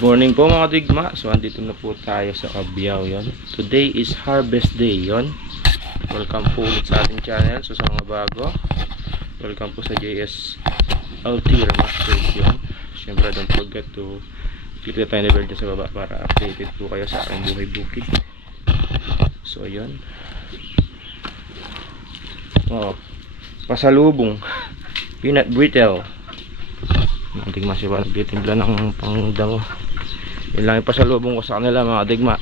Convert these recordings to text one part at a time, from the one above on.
Good morning po mga digma. So andito na po tayo sa Cabiao yon. Today is harvest day yon. Welcome po ulit sa ating channel. So sa mga bago, welcome po sa JS Altira Master yon. Siyempre don't forget to click the tiny bell sa baba para updated po kayo sa aking buhay bukid. So yon. Oh, pasalubong peanut brittle. Mga digma siya ba nagtitimpla ng pangdango. Yun lang yung pasalubong ko sa kanila mga digma.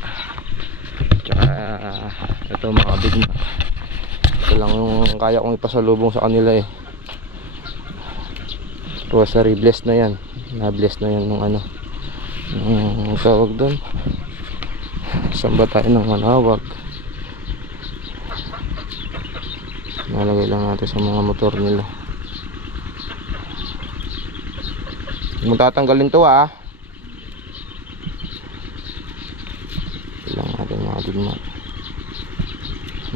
Tsaka ito mga digma, ito lang yung kaya kong ipasalubong sa kanila eh. Rosary, blessed na yan. Na-bless na yan ng ano, yung tawag doon, samba tayo ng manawag. Nalagay lang natin sa mga motor nila. Huwag mo tatanggalin to ah. Ilang natin mga digma.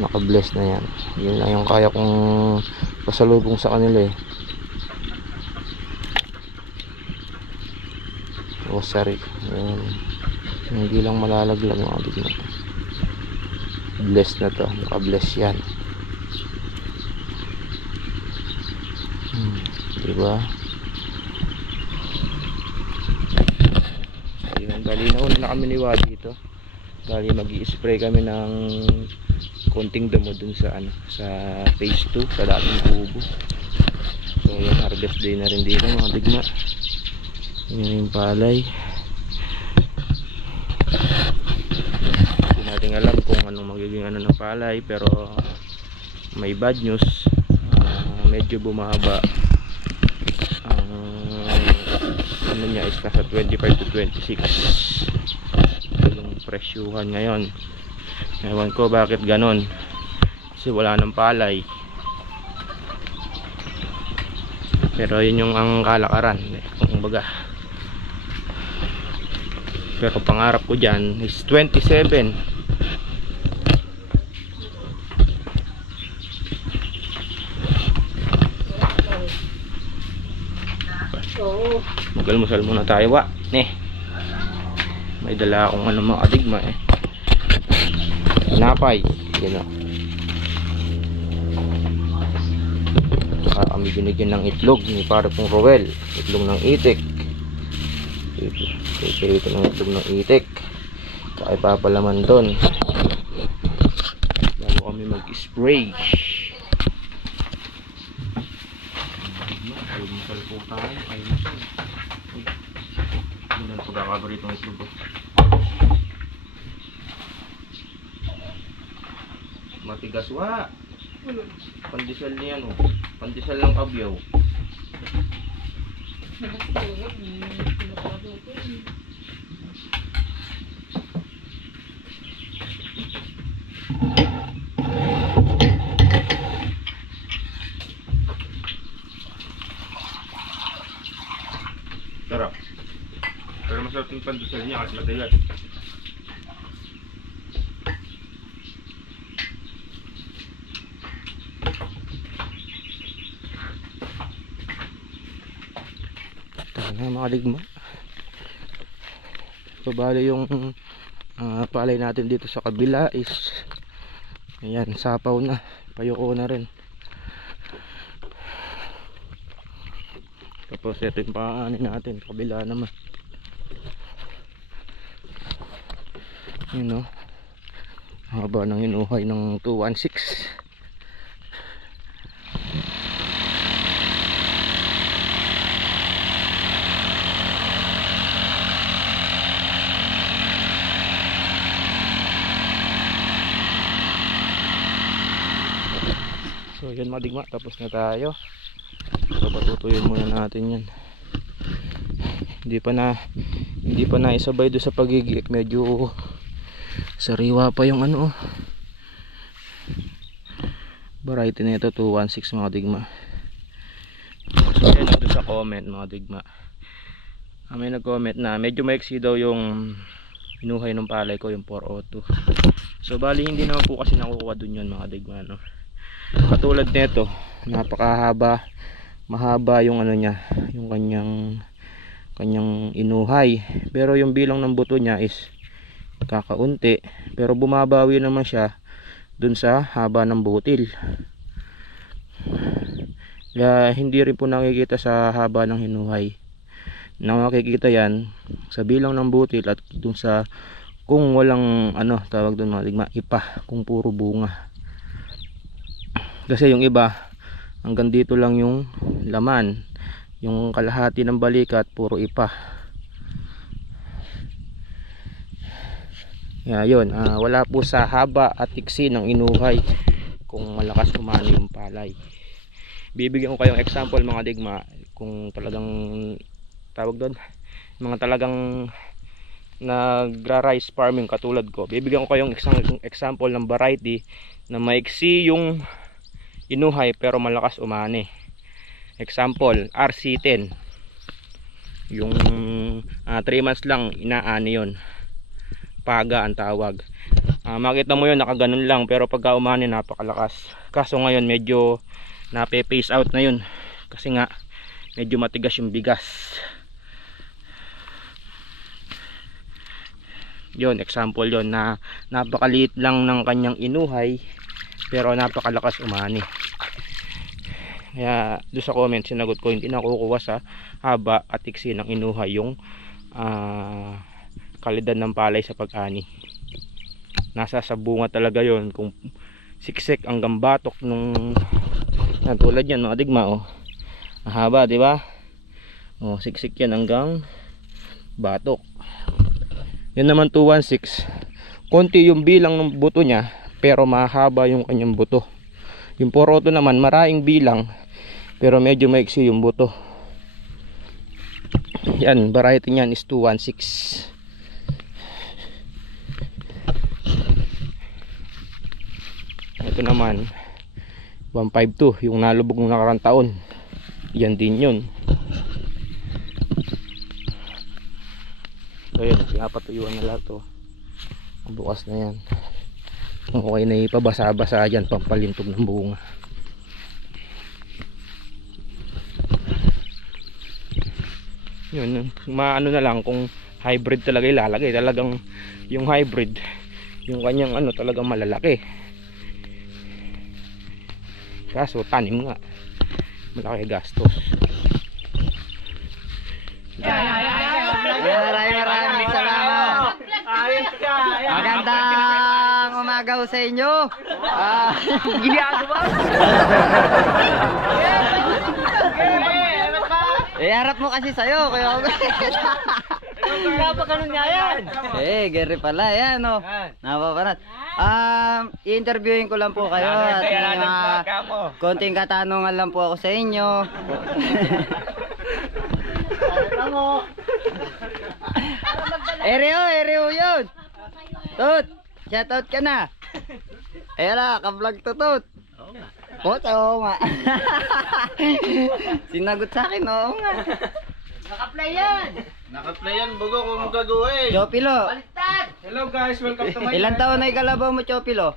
Naka-bless na yan. Yun lang yung kaya kong pasalubong sa kanila eh. Rosary. Hindi lang malalaglag mga digma. Bless na to. Naka-bless yan. Diba? Bali nauna na kami ni Wadi dito. Bali mag-i-spray kami ng konting damo dun sa ano, sa phase 2 sa dating kubo. So yun, harvest day na rin dito mga digma. Yun yung palay. Hindi natin alam kung anong magiging ano ng palay, pero may bad news. Medyo bumaba ano niya is nasa 25 to 26 yung presyuhan ngayon. Ewan ko bakit ganon, kasi wala ng palay, pero yun yung ang kalakaran kung baga. Pero pangarap ko dyan is 27. Magalmusal muna tayo wa. May dala akong ano mga digma eh. Napay. Yan o. Kami binigyan ng itlog ni para pong Rowel. Itlog ng itik. Ito ng itlog ng itik. Saka ipapalaman doon. Bago kami mag-spray. Magalmusal po tayo. Pagkakabar itong itlog. Matigas wa. Pandesal niyan oh. Pandesal ng Cabiao. Sarap. Pero masarap yung pandesal niya kasi matigas. Tama mga digma. Pabali yung palay natin dito sa kabila is ayan, sapaw na, payuko na rin. Tapos ito yung paanin natin, kabila naman. Yun o, haba ng hinuhay ng 216. So yan mga digma, tapos na tayo. So patutuyun muna natin yan. Hindi pa na isabay doon sa pagigik. Medyo sariwa pa yung ano. Variety na ito 216 mga digma. So yan doon sa comment mga digma. May nag-comment na medyo maiksi daw yung hinuhay ng palay ko, yung 402. So bali hindi naman po kasi nakukuha doon yun mga digma no. Katulad nito, napakahaba, mahaba yung ano niya, yung kanyang inuhay. Pero yung bilang ng buto niya is kakaunti, pero bumabawi naman siya dun sa haba ng butil. Kaya hindi rin po nakikita sa haba ng hinuhay. Nakikita yan sa bilang ng butil at dun sa kung walang tawag dun mga digma, ipa, kung puro bunga. Kasi yung iba hanggang dito lang yung laman, yung kalahati ng balikat puro ipa. Yun, wala po sa haba at tiksi ng inuhay kung malakas umani yung palay. Bibigyan ko kayong example mga digma, kung talagang tawag doon, mga talagang nagra-rice farming katulad ko. Bibigyan ko kayong example ng variety na maiksi yung inuhay pero malakas umani. Example, RC10. Yung 3 months lang inaani yun. Paga ang tawag. Makita mo yun nakaganon lang, pero pagka umani napakalakas. Kaso ngayon medyo nape-phase out na yun kasi nga medyo matigas yung bigas. Yun, example yun na napakaliit lang ng kanyang inuhay pero napakalakas umani. Kaya doon sa comment sinagot ko, hindi na kukuha sa haba at tiksi ng inuhay yung kalidad ng palay sa pag-ani. Nasa sa bunga talaga yon, kung siksik hanggang batok nung tulad yan mga digma, mahaba, di ba? Siksik yan hanggang batok. Yan naman 216, konti yung bilang ng buto niya pero mahaba yung kanyang buto. Yung poroto naman maraming bilang pero medyo maiksi yung buto. Yan, variety niyan is 216. Ito naman 152, yung nalubog ng nakarang taon. Yan din yun. So yun, pinapatuyuan na lahat to. Bukas na yan. Okay na ipabasa-basa dyan, pampalintog ng bunga. Yun, maano na lang kung hybrid talaga ilalagay. Talagang yung hybrid, yung kanyang talagang malalaki. Kaso tanim nga, malaki gastos. Maraming salamat. Magandang umaga sa inyo. Ginagawa. Harap mo kasi sa'yo. Kapag ganun nga yan. Gary pala yan, napapanat. I-interviewin ko lang po kayo at konting katanungan lang po ako sa inyo. Ereo yun. Tut, shoutout ka na. Ayan na, ka-vlog to Tut. Oo nga. Sinagot sa akin, oo nga. Naka-play yan, bugo kung gagawin. Chopilo. Baliktad. Hello guys, welcome to my Ilan taon na ikalabaw mo, Chopilo?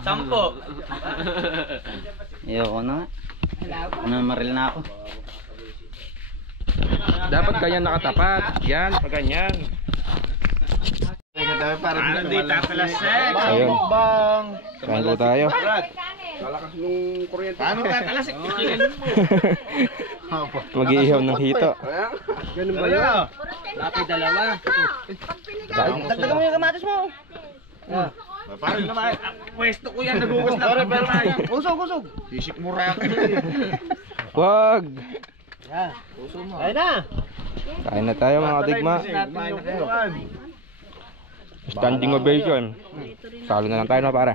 10. Ayoko na nga. Maril na ako. Dapat ganyan nakatapat. Yan, pag ganyan. Ayun. Kain po tayo. Lalakas nung kuryente. Paano tatalas? Mag-iihaw ng hito. Ganun ba yun? Lapit dalawa. Dagdagan mo yung kamatis mo. Parang naman. Pwesto ko yan. Nagugas na. Kusog. Sisik mo rin. Wag. Ayun na. Kain na tayo mga digma. Standing ovation. Salo na lang tayo na para.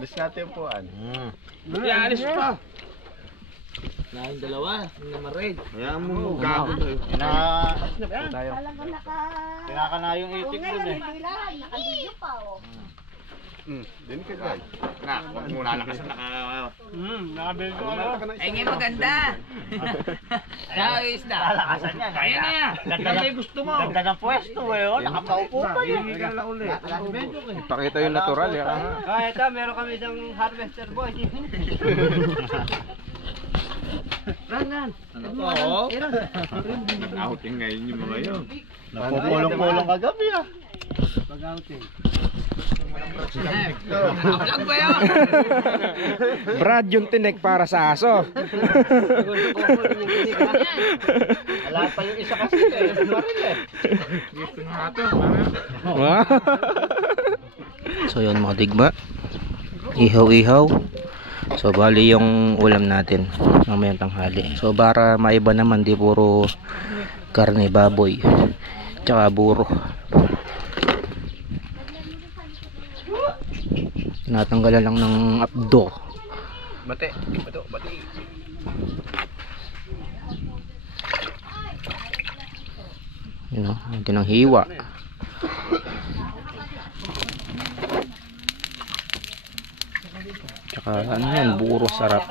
Alis natin yung puan. Alis pa. Nahin dalawa. Namarid. Ayan mo gago. Pinaka na yung itik dun eh. Din ka guys. Huwag muna lakas na nakabili ko ano. Ay ngayon maganda. Ayos na. Lakasan yan. Kaya na yan. May gusto mo. Ganda ng pwesto eh. Nakapaupo pa yun. Pakita yung natural. Ito meron kami isang harvester boy. Ran. Ano po? Outing ngayon yung mga yun. Napupulong-pulong kagabi ah. Vlog ba yun? Brad yung tinik para sa aso. Wala pa yung isa kasi eh. Maril eh. Dito nga ito. So yun mga digma, ihaw. So bali yung ulam natin mamayang tanghali. So para maiba naman, di puro karne baboy tsaka buro. Tinatanggalan lang ng abdo. Bati. Yun o, natin ang hiwa. Tsaka ano yan, buro sarap.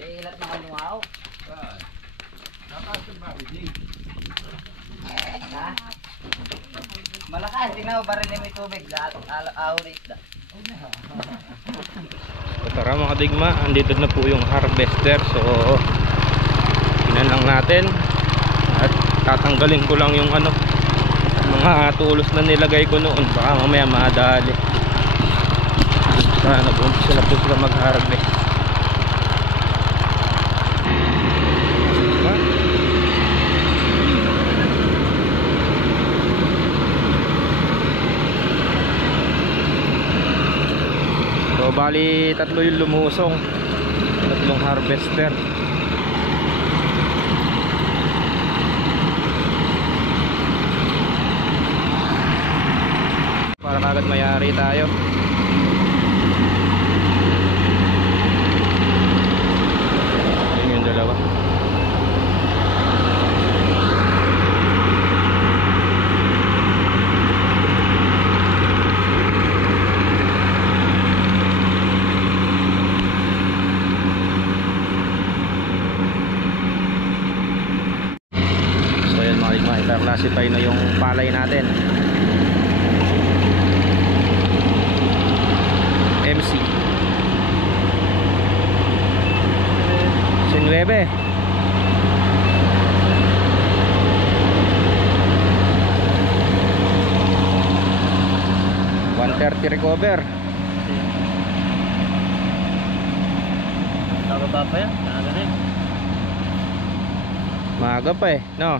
Ilat na kanuaw. Malakas, tingnan mo, baril may tubig. Aurit na. So, tara mga digma, andito na po yung harvester. So inan lang natin at tatanggalin ko lang yung ano, mga tulos na nilagay ko noon, baka mamaya madali. Sana nag-umpisa na po sila mag-harvest. So bali tatlo yung lumusong, tatlong harvester. Para kagad mayari tayo. Yun yung dalawa. So yan mga ligma, i-classify na yung palay natin. MC 19 130 recover. Nakababa pa yan? Nakaganin. Maaga pa eh, no?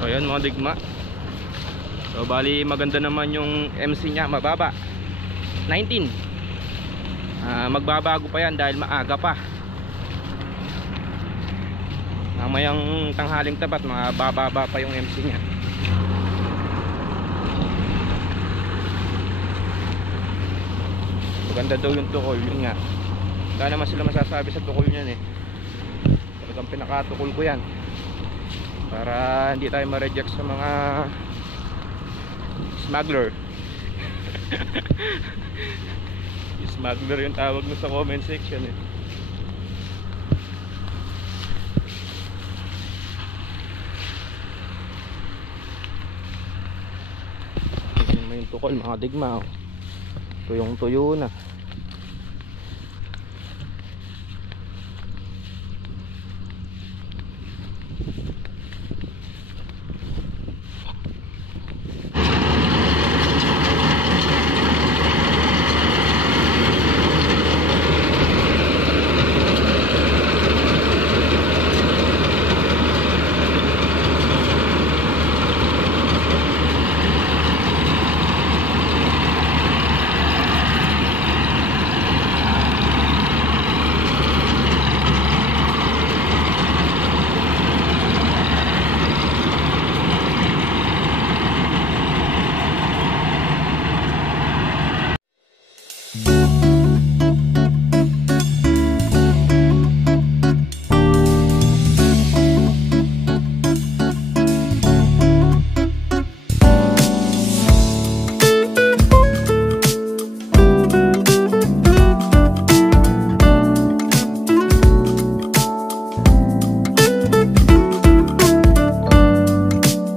So yan mga digma. So bali maganda naman yung MC nya, mababa 19. Magbabago pa yan dahil maaga pa. Mamayang tanghaling tapat mabababa pa yung MC nya. Maganda daw yung tukol, yun nga. Wala naman sila masasabi sa tukol niyan eh. Talagang pinakatukol ko yan para hindi tayo ma-reject sa mga smuggler. Smuggler yung tawag mo sa comment section eh. Tignan mo yung tukol mga digma oh. Tuyong tuyo na.